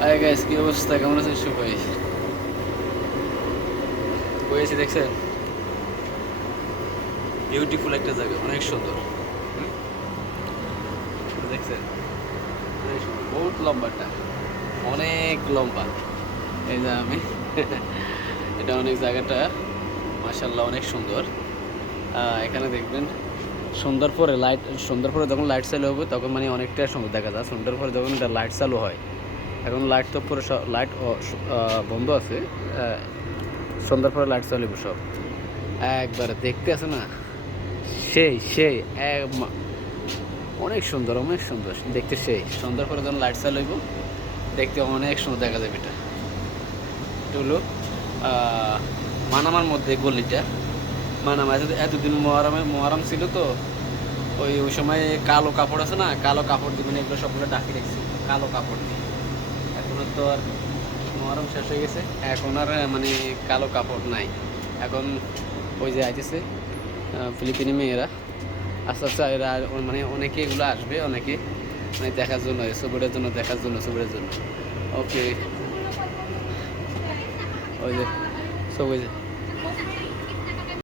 Hi guys, কি অবস্থা? কেমন আছেন সবাই? হয়েছে দেখছেন, বিউটিফুল একটা জায়গা, অনেক সুন্দর। হুম? দেখছেন, অনেক সুন্দর, বহুত লম্বাটা, অনেক লম্বা। এই যে আমি এটা অনেক জায়গাটা মাশাআল্লাহ অনেক সুন্দর। এখানে দেখবেন সন্ধ্যার পরে সন্ধ্যার পরে যখন লাইট চালু হবে তখন মানে অনেকটা সুন্দর দেখা যায়। সন্ধ্যার পরে যখন এটা লাইট চালু হয়, এখন লাইট তো পুরো লাইট বন্ধ আছে। সন্ধ্যার পরে লাইট চালু হবে সব একবারে, দেখতে আছে না? সেই সেই অনেক সুন্দর, অনেক সুন্দর দেখতে। সেই সন্ধ্যার পরে যখন লাইট চালু হইব দেখতে অনেক সুন্দর দেখা যাবে। এটা হলো মানামার মধ্যে গলিটা। মানামা এতদিন মহারাম ছিল তো, ওই সময় কালো কাপড় আছে না, কালো কাপড় দিয়ে মানে এগুলো সবগুলো ডাকি রেখেছি কালো কাপড় দিয়ে। এখন তো আর মহরম শেষ হয়ে গেছে, এখন আর মানে কালো কাপড় নাই। এখন ওই যে আইতেছে ফিলিপিনি মেয়েরা, আস্তে আস্তে এরা মানে অনেকে এগুলো আসবে, অনেকে মানে দেখার জন্য, ছবিটার জন্য, দেখার জন্য, ছবিটার জন্য। ওকে, ওই যে ছবি